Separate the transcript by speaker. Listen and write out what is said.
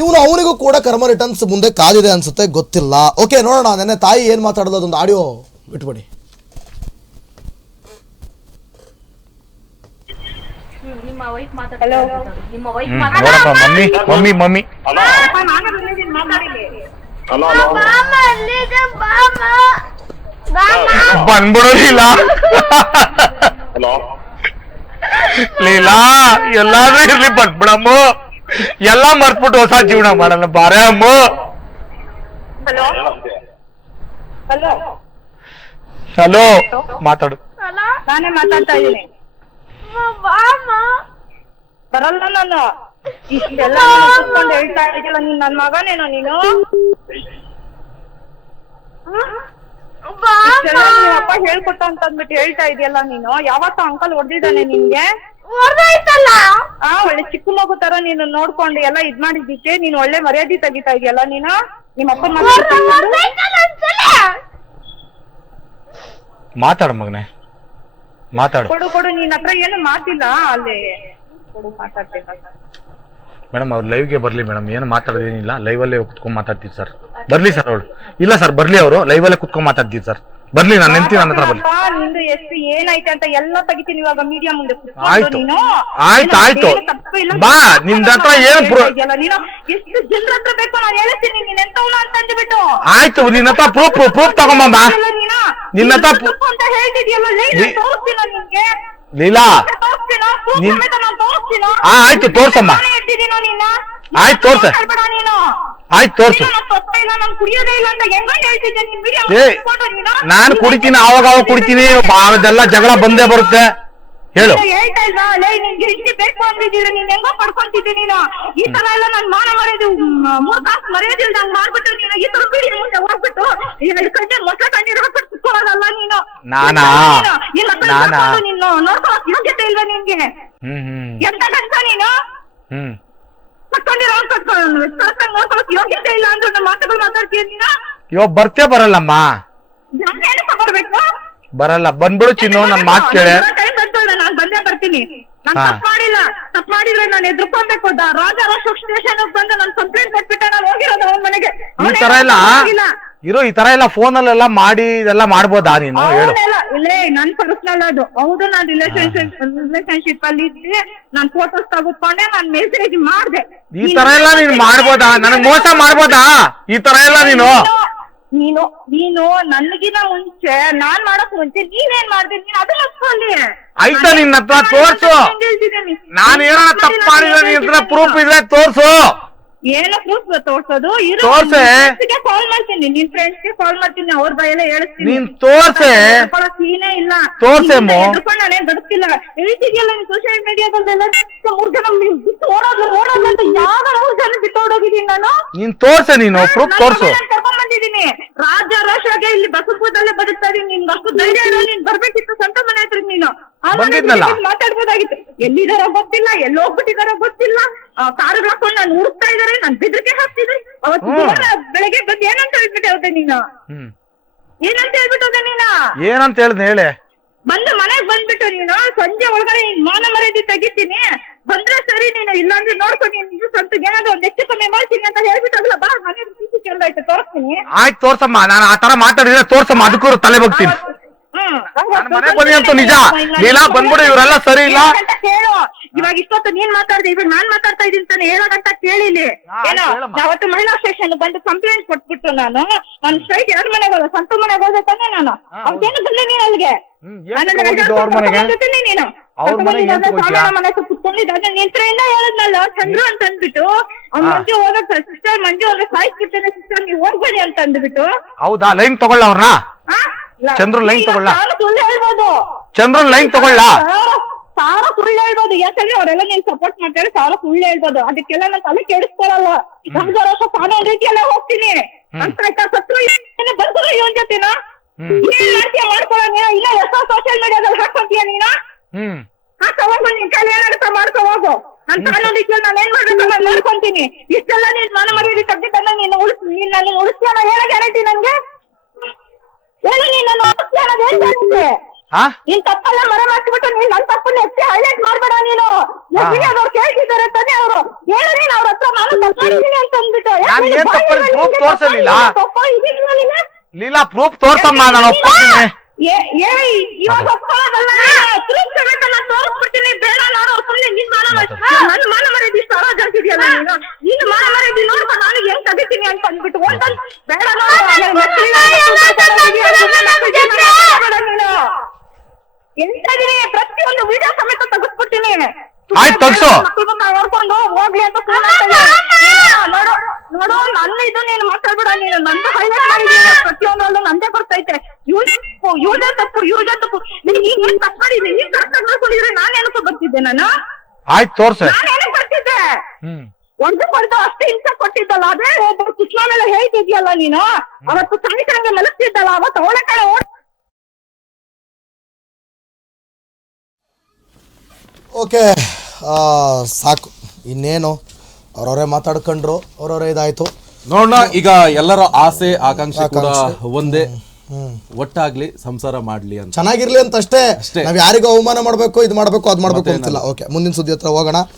Speaker 1: ಇವನು ಅವನಿಗೂ ಕೂಡ ಕರ್ಮ ರಿಟರ್ನ್ಸ್ ಮುಂದೆ ಕಾದಿದೆ ಅನ್ಸುತ್ತೆ ಗೊತ್ತಿಲ್ಲ. ಓಕೆ ನೋಡೋಣ ನೆನ್ನೆ ತಾಯಿ ಏನು ಮಾತಾಡೋದು ಅದೊಂದು ಆಡಿಯೋ ಬಿಟ್ಬಿಡಿ.
Speaker 2: ನಿಮ್ಮ ವೈಫ್ ಮಾತಾಡ್ತಾರೆ ನಿಮ್ಮ ವೈಫ್
Speaker 3: ಹ್ಮ್ ನೋಡಪ್ಪ ಮಮ್ಮಿ ಮಮ್ಮಿ ಮಮ್ಮಿ. ಬಂದ್ಬಿಡೋದಿಲ್ಲ ಲೀಲಾ. ಎಲ್ಲಾದ್ರೂ ಇರ್ಲಿ ಬಂದ್ಬಿಡಮ್ಮ ಎಲ್ಲಾ ಮರ್ತ್ಬಿಟ್ಟು ಹೊಸ ಜೀವನ ಮಾಡಲ್ಲ ಬಾರೆ ಅಮ್ಮ.
Speaker 4: ಹಲೋ?
Speaker 3: ಮಾತಾಡು.
Speaker 4: ನಾನೇ ಮಾತಾಡ್ತಾ ಇದ್ದೀನಿ. ಬರಲ್ಲ ನಾನು ಇಷ್ಟೆಲ್ಲ ನೀನು ಕುತ್ಕೊಂಡು ಹೇಳ್ತಾ ಇದೆಯಲ್ಲ ನೀನ್ ನನ್ ಮಗನೇನೋ ನೀನು? ಇಷ್ಟೆಲ್ಲ ಅಪ್ಪ ಹೇಳ್ಕೊಟ್ಟ ಅಂತ ಅಂದ್ಬಿಟ್ಟು ಹೇಳ್ತಾ ಇದೆಯಲ್ಲ ನೀನು? ಯಾವತ್ತ ಅಂಕಲ್ ಹೊಡೆದಿದ್ದಾನೆ ನಿನ್ಗೆ? ಆ ಒಳ್ಳೆ ಚಿಕ್ಕ ಮಗು ತರ ನೀನು ನೋಡ್ಕೊಂಡು ಎಲ್ಲ ಇದ್ ಮಾಡಿದ್ದಕ್ಕೆ ನೀನ್ ಒಳ್ಳೆ ಮರ್ಯಾದೆ ತೆಗಿತಾ ಇದೆಯಲ್ಲ ನೀನು? ನಿಮ್ಮ ಅಪ್ಪನ
Speaker 3: ಮಾತಾಡು ಮಗನೇ. ಮಾತಾಡು.
Speaker 4: ಕೊಡು ಕೊಡು ನಿನ್ ಹತ್ರ ಏನು ಮಾತಿಲ್ಲ ಅಲ್ಲಿ. ಕೊಡು ಮಾತಾಡ್ಬೇಕಾಗ
Speaker 3: ಮೇಡಮ್ ಅವ್ರು ಲೈವ್ಗೆ ಬರ್ಲಿ ಮೇಡಮ್. ಏನು ಮಾತಾಡೋದೇನಿಲ್ಲ. ಅಲ್ಲೇ ಕುತ್ಕೊಂಡ್ ಮಾತಾಡ್ತೀವಿ ಸರ್. ಬರ್ಲಿ ಸರ್ ಅವಳು. ಇಲ್ಲ ಸರ್ ಬರ್ಲಿ ಅವರು. ಲೈವ್ ಅಲ್ಲೇ ಕುತ್ಕೊಂಡ್ ಮಾತಾಡ್ತೀವಿ ಸರ್. ಬರ್ಲಿ ನಾನು ನಿಂತೀನಿ ನನ್ನ ಹತ್ರ ಬರ್ಲಿ.
Speaker 4: ನಿಂದು ಎಷ್ಟು ಏನೈತೆ ಅಂತ ಎಲ್ಲ ತೆಗಿತೀನಿ ಇವಾಗ ಮೀಡಿಯಾ ಮುಂದೆ. ಕುತ್ಕೊಂಡು
Speaker 3: ಆಯ್ತು.
Speaker 4: ನೀನು?
Speaker 3: ಆಯ್ತು, ಆಯ್ತು.
Speaker 4: ಏನು ತಪ್ಪು ಇಲ್ಲ,
Speaker 3: ಬಾ, ನಿಂದ ಹತ್ರ ಏನು ಪ್ರೂ-
Speaker 4: ಇದೆಯಲ್ಲ ನೀನು ಎಷ್ಟು ಜನರ ಹತ್ರ ಬೇಕು ನಾನು ಹೇಳ್ತೀನಿ. ನೀನ್ ಎಂತವನ ಅಂತ ಅಂದ್ಬಿಟ್ಟು.
Speaker 3: ಆಯ್ತು ನಿನ್ನ ಹತ್ರ ಪ್ರೂಫ್ ಪ್ರೂಫ್ ಬಾ
Speaker 4: ನಿನ್ನತ್ರ ನೀನು.
Speaker 3: ನಿನ್ನ ಹತ್ರ
Speaker 4: ತಪ್ಪು ಅಂತ ಹೇಳ್ತಿದ್ಯಲ್ಲ ಲೇ, ನಾನು
Speaker 3: ನೀ-
Speaker 4: ತೋರಿಸ್ತೀನ ನಿನ್ಗೆ
Speaker 3: ಲೀಲಾ.
Speaker 4: ತೋರಿಸ್ತೀನ? proof
Speaker 3: ನಿನ್-
Speaker 4: ಸಮೇತ ನಾನು ತೋರಿಸ್ತೀನ?
Speaker 3: ಆ, ಆಯ್ತು, ತೋರ್ಸಮ್ಮ.
Speaker 4: ನಾನೇ ನಿನ್ನ?
Speaker 3: ಆಯ್ತು, ತೋರ್ಸ.
Speaker 4: ಮಾತಾಡ್ಬೇಡ ನೀನು
Speaker 3: ಆಯ್ತು ತೋರ್ಸು.
Speaker 4: ನಾನು ಇಲ್ಲ ನಾನು ಕುಡಿಯೋದೇ ಇಲ್ಲ ಅಂತ ಹೆಂಗೋ ಹೇಳ್ತಿದ್ದೆ? ನಿನ್ ವಿಡಿಯೋ
Speaker 3: ಏ ನಾನ್? ಕುಡಿತೀನಿ ಅವಾಗ ಅವಾಗ ಕುಡಿತೀನಿ ಅದೆಲ್ಲ ಜಗಳ ಬಂದೇ ಬರುತ್ತೆ. ಹೇಳು.
Speaker 4: ಹೇಳ್ತಾ ಇಲ್ವಾ? ಲೇ ನಿನ್ಗೆ ಹೆಂಡತಿ ಬೇಕು ಅಂದಿದ್ದೀರ ನೀನ್ ಹೆಂಗೋ ಪಡ್ಕೊಂತಿದ್ದೆ ನೀನು? ಈ ತರ ಎಲ್ಲ ನನ್ ಮಾನ ಮರ್ಯಾದೆ ಮೂರ್ ಕಾಸು ಮರ್ಯಾದಿಲ್ದಂಗ್ ಮಾಡ್ಬಿಟ್ಟು ನೀನು ಈ ತರ ಬಿಡಿ ಮುಂದೆ ಹೋಗ್ಬಿಟ್ಟು ಎರಡು ಕಣ್ಣೆ ಮೊಸಳೆ ಕಣ್ಣೀರ್ ಕುತ್ಕೊಳ್ಳೋದಲ್ಲ ನೀನು?
Speaker 3: ನಾನಾ?
Speaker 4: ನೀನು?
Speaker 3: ನಾನಾ?
Speaker 4: ನೋಡ್ಕೊಳಕ್ ಯೋಗ್ಯತೆ ಇಲ್ವಾ ನಿನ್ಗೆ? ಎಂತ ಗಂಟ ನೀನು?
Speaker 3: ಹ್ಮ್.
Speaker 4: ಕಟ್ಕೊಂಡಿರೋ ಕಟ್ಕೊಂಡು ನೋಡ್ಕೊಳಕ್ ಯೋಗ್ಯತೆ ಇಲ್ಲ ಅಂದ್ರೆ ನನ್ನ ಮಾತುಗಳು ಮಾತಾಡ್ತೀಯ ನೀನು?
Speaker 3: ಇವಾಗ ಬರ್ತೇ ಬರಲ್ಲಮ್ಮ?
Speaker 4: ನಾನು ಏನಕ್ಕೆ ಬರ್ಬೇಕು?
Speaker 3: ಬರಲ್ಲ. ಬಂದ್ಬಿಡು ಚಿನ್ನು ನನ್ ಮಾತ್ ಕೇಳೆ.
Speaker 4: ಟೈಮ್ ಬಂತಲ್ಲ ನಾನ್ ಬಂದೇ ಬರ್ತೀನಿ. ನಾನ್. ತಪ್ಪು ಮಾಡಿಲ್ಲ. ತಪ್ಪು ಮಾಡಿದ್ರೆ ನಾನು ಎದುರ್ಕೊಬೇಕು ರಾಜ ಅಶೋಕ್ ಸ್ಟೇಷನ್ ಬಂದು ನಾನು ಕಂಪ್ಲೇಂಟ್ ಕೊಟ್ಬಿಟ್ಟೆ ನಾನು ಹೋಗಿರೋದು ಅವನ ಮನೆಗೆ.
Speaker 3: ಈ ತರ ಎಲ್ಲ. ಇರೋ ಈ ತರ ಎಲ್ಲ ಫೋನ್ ಅಲ್ಲೆಲ್ಲ ಮಾಡಿ ಇದೆಲ್ಲ ಮಾಡ್ಬೋದಾ ನೀನು? ಹೇಳು.
Speaker 4: ಇಲ್ಲೇ ನನ್ ಪರ್ಸನಲ್ ಅದು. ಹೌದು ನಾನ್ ರಿಲೇಶನ್ಶಿಪ್ ರಿಲೇಶನ್ಶಿಪ್ ಅಲ್ಲಿ ಇದ್ದೆ. ನಾನ್ ಫೋಟೋಸ್ ತಗೊಂಡ್ಕೊಂಡೆ ನಾನ್ ಮೆಸೇಜ್ ಮಾಡ್ದೆ.
Speaker 3: ಈ ತರ ಎಲ್ಲ ನೀನ್ ಮಾಡ್ಬೋದಾ? ನನಗ್ ಮೋಸ ಮಾಡ್ಬೋದಾ? ಈ ತರ ಎಲ್ಲ ನೀನು
Speaker 4: ನೀನು? ನೀನು ನನ್ಗಿನ ಮುಂಚೆ ನಾನ್ ಮಾಡಕ್ ಮುಂಚೆ ನೀನೇನ್ ಮಾಡ್ದೆ? ನೀನ್ ಅದನ್ನ ಹಚ್ಕೊಳ್ಳಿ
Speaker 3: ಆಯ್ತಾ ನಿನ್ನ ಹತ್ರ? ತೋರ್ಸು. ನಾನು ಏನೋ ತಪ್ಪು ಮಾಡಿದ್ರೆ ನಿನ್ ಪ್ರೂಫ್ ಇದ್ರೆ ತೋರ್ಸು.
Speaker 4: ಏನೋ ಪ್ರೂಫ್ ತೋರ್ಸೋದು.
Speaker 3: ತೋರ್ಸೆ.
Speaker 4: ಕಾಲ್ ಮಾಡ್ತೀನಿ. ನಿನ್ ಫ್ರೆಂಡ್ಸ್ಗೆ ಕಾಲ್ ಮಾಡ್ತೀನಿ. ಅವ್ರ ಬಾಯಲ್ಲೇ ಹೇಳ್ತೀನಿ
Speaker 3: ನೀನ್ ತೋರ್ಸೆ.
Speaker 4: ಸೀನೇ ಇಲ್ಲ.
Speaker 3: ತೋರ್ಸೆ ಅಮ್ಮು.
Speaker 4: ನಾನೇ ಬದುಕಿಲ್ಲ ಹೇಳ್ತಿದ್ಯಲ್ಲ ನೀನ್ ಸೋಶಿಯಲ್ ಮೀಡಿಯಾದಲ್ಲೆಲ್ಲ ಮೂರ್ ಜನ ಬಿಟ್ಟು ಓಡೋದು ಓಡೋದು ಅಂತ ಯಾವ ಮೂರ್ ಜನ ಬಿಟ್ಟು ಓಡೋಗಿದ್ದೀನಿ ನಾನು?
Speaker 3: ನೀನ್ ತೋರ್ಸೆ ನೀನು ಪ್ರೂಫ್ ತೋರ್ಸು.
Speaker 4: ಕರ್ಕೊಂಡ್ ಬಂದಿದ್ದೀನಿ. ರಾಜ್ಯ ರಾಶಾಗೆ ಇಲ್ಲಿ ಬಸಪುರದಲ್ಲೇ ಬದುಕ್ತಾ ಇದೀನಿ. ನಿನ್ ಅಷ್ಟು ಧೈರ್ಯ ಇರೋ ನೀನ್ ಬರ್ಬೇಕಿತ್ತು ಸ್ವಂತ ಮನೆ ಹತ್ರ ನೀನು.
Speaker 3: ಬಂದಿದ್ನಲ್ಲ.
Speaker 4: ಮಾತಾಡ್ಬೋದಾಗಿತ್ತು. ಎಲ್ಲಿದಾರೋ ಗೊತ್ತಿಲ್ಲ ಎಲ್ಲಿ ಹೋಗ್ಬಿಟ್ಟಿದಾರೋ ಗೊತ್ತಿಲ್ಲ. ಕಾರು ಕಾರುಗಳು ಹಾಕೊಂಡು ನಾನು ಹುಡುಕ್ತಾ ಇದಾರೆ ನಾನ್ ಬೆದರಿಕೆ ಹಾಕ್ತಿದ್ರೆ ಅವತ್ತು ಬೆಳಗ್ಗೆ ಬಂದು ಏನಂತ ಹೇಳ್ಬಿಟ್ಟೆ ಹೋದೆ ನೀನು? ಏನಂತ ಹೇಳ್ಬಿಟ್ಟು ಹೋದೆ ನೀನ?
Speaker 3: ಏನಂತ ಹೇಳ್ದೆ ಹೇಳಿ.
Speaker 4: ಬಂದು ಮನೆಗ್ ಬಂದ್ಬಿಟ್ಟು ನೀನು ಸಂಜೆ ಒಳಗಡೆ ನೀನ್ ಮಾನ ಮರ್ಯಾದೆ ತೆಗಿತೀನಿ. ಬಂದ್ರೆ ಸರಿ ನೀನು ಇಲ್ಲಾಂದ್ರೆ ನೋಡ್ಕೊಂಡು ನೀನು ಸ್ವಂತ ಏನಾದ್ರು ಒಂದ್ ಹೆಚ್ಚು ಕಮ್ಮಿ ಮಾಡ್ತೀನಿ ಅಂತ ಹೇಳ್ಬಿಟ್ಟಲ್ಲ ಬಾ ಮನೆ ಸಿ ಕೇಳ್ದಾಯ್ತು ತೋರಿಸ್ತೀನಿ.
Speaker 3: ಆಯ್ತು ತೋರ್ಸಮ್ಮ. ನಾನು ಆ ತರ ಮಾತಾಡಿದ್ರೆ ತೋರ್ಸಮ್ಮ ಅದಕ್ಕೂ ತಲೆ ಬಗ್ತೀನಿ. ನನ್ನ ಮನೆಗ್ ಬಂದಿ ಅಂತೂ ನಿಜ. ಬಂದ್ಬಿಡು ಇವರೆಲ್ಲ ಸರಿ ಇಲ್ಲ.
Speaker 4: ಕೇಳು ಇವಾಗ ಇಷ್ಟೊತ್ತು ನೀನ್ ಮಾತಾಡ್ದೆ ಇವಾಗ ನಾನ್ ಮಾತಾಡ್ತಾ ಇದೀನಿ ತಾನೆ ಹೇಳೋದಂತ ಕೇಳಿಲಿ
Speaker 3: ಹಾ,
Speaker 4: ಏನೋ
Speaker 3: ಹೇಳಮ್ಮ.
Speaker 4: ಯಾವತ್ತು ಮಹಿಳಾ ಸ್ಟೇಷನ್ ಬಂದು ಕಂಪ್ಲೇಂಟ್ ಕೊಟ್ಬಿಟ್ಟು ನಾನು. ನಾನು ಸ್ಟ್ರೈಟ್ ಯಾರ ಮನೆಗೆ ಹೋದ? ಸಂತ ಮನೆಗೆ ಹೋದೆ ತಾನೆ ನಾನು. ಅವತ್ತೇನು ಬಂದೆ ನೀನ್ ಅಲ್ಲಿಗೆ?
Speaker 3: ಹ್ಮ್, ಏನ್
Speaker 4: ನಾನು
Speaker 3: ಅವ್ರ ಮನೆಗೆ?
Speaker 4: ಬಂದಿದ್ದೀನಿ ನೀನು.
Speaker 3: ಅವ್ರ ಮನೆಗೆ ಏನ್ ತಗೊಂಡ್ಯಾ?
Speaker 4: ಸಾಮಾನ್ಯ ಮನೆ ನಿನ್ ಹೇಳದ್ನಲ್ಲ ಚಂದ್ರು ಅಂತ ಅಂದ್ಬಿಟ್ಟು ಅವ್ನ್
Speaker 3: ಹಾ.
Speaker 4: ಮಂಜು ಸಿಸ್ಟರ್ ಮಂಜು ಹೋಗಕ್ ಸಾಯ್ತಿರ್ತೇನೆ ಸಿಸ್ಟರ್ ನೀವು ಹೋಗ್ಬೇಡಿ ಅಂತ ಅಂದ್ಬಿಟ್ಟು
Speaker 3: ಹೌದಾ? ಲೈನ್ ತಗೊಳ್ಳ ಅವ್ರನ್ನ? ಚಂದ್ರು ಲೈನ್ ತಗೊಳ್ಳ?
Speaker 4: ಸುಳ್ಳು ಹೇಳ್ಬೋದು.
Speaker 3: ಚಂದ್ರನ್ ಲೈನ್ ತಗೊಳ್ಳ.
Speaker 4: ಸಾವಿರ- ಸುಳ್ಳು ಹೇಳ್ಬೋದು. ಯಾಕಂದ್ರೆ ಅವರೆಲ್ಲ ನೀನ್ ಸಪೋರ್ಟ್ ಮಾಡ್ತಾರೆ ಸಾವಿರ ಸುಳ್ಳು ಹೇಳ್ಬೋದು. ಅದಕ್ಕೆಲ್ಲ ನಾನು ತಲೆ ಕೆಡಿಸ್ಕೊಳಲ್ಲ ನಮ್ದು ವರ್ಷ ಕಾನೂನು ರೀತಿಯಲ್ಲ ಹೋಗ್ತೀನಿ. ಅಂತ ಆಯ್ತಾ? ಸತ್ರು ಏನು ಬರ್ತಾರೆ ಇವನ್ ಜೊತೆನ. ಏನ್ ಮಾಡ್ತೀಯ? ಮಾಡ್ಕೊಳ ನೀನು? ಇಲ್ಲ ಎಷ್ಟೋ ಸೋಷಿಯಲ್ ಮೀಡಿಯಾದಲ್ಲಿ ಹಾಕೊಂತೀಯ ನೀನ?
Speaker 3: ಹ್ಮ್.
Speaker 4: ತಗೊಂಡ್ ನಿನ್ ಕೈಲಿ ಏನಾಗುತ್ತ ಮಾಡ್ಕೊ ಹೋಗು. ಅಂತ ಕಾನೂನು ರೀತಿಯಲ್ಲಿ ನಾನು ಏನ್ ಮಾಡ್ಬೇಕು ನಾನು ಮಾಡ್ಕೊಂತೀನಿ ಇಷ್ಟೆಲ್ಲ ನೀನ್ ಮನ ಮರ್ಯಾದೆ ತೆಗ್ದಿದ್ದನ್ನ ನೀನು ಉಳಿಸ್ ನೀನ್ ನನ್ನ ಉಳಿಸ್ತೀಯ? ಹೇಳ ಗ್ಯಾರಂಟಿ ನನ್ಗೆ ಹೇಳು ನೀನ್ ನನ್ನ ಉಳಿಸ್ತೀಯ ಅನ್ನೋದು ಏನ್ ಗ್ಯಾರಂಟಿ
Speaker 3: ಹಾ
Speaker 4: ನೀನ್ ತಪ್ಪಲ್ಲ ಮರ ಮಾಡ್ಬಿಟ್ಟು ನೀನ್ ನನ್ ತಪ್ಪನ್ನ ಎತ್ತಿ ಹೈಲೈಟ್ ಮಾಡ್ಬೇಡ ನೀನು. ಅವ್ರು ಕೇಳ್ತಿದ್ದಾರೆ ತಾನೇ ಅವರು. ಹೇಳು ನೀನ್ ಅವ್ರ ಹತ್ರ ನಾನು ತಪ್ಪು ಅಂತ ಅಂದ್ಬಿಟ್ಟು. ಯಾಕೆ
Speaker 3: ನಾನ್
Speaker 4: ನೀನು
Speaker 3: ಏನ್ ತಪ್ಪು
Speaker 4: ಬಾಯಲ್ಲಿ
Speaker 3: ಮಾಡಿದ್ದು?
Speaker 4: ನಿನ್ಗೆ
Speaker 3: proof ತೋರ್ಸಲಿಲ್ಲ.
Speaker 4: ತಪ್ಪು ಇದಿಲ್ವಾ ನೀನು?
Speaker 3: ಲೀಲಾ ಪ್ರೂಫ್ ತೋರ್ಸಮ್ಮ ನಾನು
Speaker 4: ಇವಾಗ ಒಪ್ಕೊಳ್ಳೋದಲ್ಲ proof ಸಮೇತ ನಾನ್ ತೋರಿಸ್ಬಿಡ್ತೀನಿ? ಬೇಡ ನೋಡು ಸುಮ್ನೆ ನಿನ್ ಮಾನ ಮರ್ಯಾದೆ- ನನ್ ಮಾನ ಮರ್ಯಾದೆ ಇಷ್ಟು ಹರಾಜಾಗ್ತಿದ್ಯಲ್ಲ ನೀನು? ನಿನ್ ಮಾನ ಮರ್ಯಾದೆ ನೋಡ್ಕೊ ನಾನು ಹೆಂಗ್ ತಗಿತೀನಿ ಅಂತ ಅಂದ್ಬಿಟ್ಟು ಹೋಗ್ತಾನೆ ಬೇಡ ನೋಡು ನನ್ ಮಕ್ಳಿಗೆ ಬೇಡ ನೀನು? ಎಂತದಿನಿ ಪ್ರತಿಯೊಂದು ವಿಡಿಯೋ ಸಮೇತ ತೆಗೆದ್ಬಿಡ್ತೀನಿ.
Speaker 3: ಆಯ್ತ್ ತೆಗ್ಸು.
Speaker 4: ಮಕ್ಳನ್ನ ಹೊಡ್ಕೊಂಡು ಹೋಗ್ಲಿ ಅಂತ ನೋಡು ನನ್ನ ಇದು ನೀನು ಮಾತಾಡ್ಬಿಡ ನೀನು ನಂದು ಹೈಲೈಟ್ ಮಾಡಿದೀನಿ ಪ್ರತಿಯೊಂದರಲ್ಲೂ ನಂದೇ ಬರ್ತೈತೆ ಇವ್ನೇ ತಪ್ಪು ಇವ್ನೇ ತಪ್ಪು ಇವ್ನೇ ತಪ್ಪು. ನೀನ್ ನೀನ್ ತಪ್ಪು ಮಾಡಿದ್ದೆ. ನೀನ್ ಕರೆಕ್ಟ್ ಆಗಿ ನೋಡ್ಕೊಂಡಿದ್ರೆ ನಾನು ಏನಕ್ಕೆ ಬರ್ತಿದ್ದೆ ನಾನು?
Speaker 3: ಆಯ್ತು ತೋರ್ಸೆ.
Speaker 4: ನಾನು ಏನಕ್ಕೆ ಬರ್ತಿದ್ದೆ?
Speaker 3: ಹ್ಮ್.
Speaker 4: ಒಂದು ಕೊಡ್ದು ಅಷ್ಟೇ ಹಿಂಸೆ ಕೊಟ್ಟಿದ್ದಲ್ಲ ಅದೇ ಒಬ್ಬ ಕೃಷ್ಣ ಮೇಲೆ ಹೇಳ್ತಿದ್ಯಲ್ಲ ನೀನು? ಅವತ್ತು ಸೈನಿಕರಂಗೆ ಮಲಗ್ತಿದ್ದಲ್ಲ ಅವತ್ತು ಅವಳ ಕಡೆ ಓಡ್
Speaker 1: ಓಕೆ ಸಾಕು. ಇನ್ನೇನು? ಅವ್ರವರೇ ಮಾತಾಡ್ಕೊಂಡ್ರು ಅವ್ರವರೇ ಇದಾಯ್ತು.
Speaker 5: ನೋಡೋಣ ಈಗ ಎಲ್ಲರ ಆಸೆ ಆಕಾಂಕ್ಷೆ ಕೂಡ ಒಂದೇ.
Speaker 1: ಹ್ಮ್
Speaker 5: ಒಟ್ಟಾಗ್ಲಿ ಸಂಸಾರ ಮಾಡ್ಲಿ ಅಂತ.
Speaker 1: ಚೆನ್ನಾಗಿರ್ಲಿ ಅಂತ ಅಷ್ಟೇ. ನಾವ್ ಯಾರಿಗೂ ಅವಮಾನ ಮಾಡ್ಬೇಕು ಇದು ಮಾಡ್ಬೇಕು ಅದ್ ಮಾಡ್ಬೇಕು. ಅಂತಿಲ್ಲ. ಓಕೆ ಮುಂದಿನ ಸುದ್ದಿ ಹತ್ರ ಹೋಗೋಣ.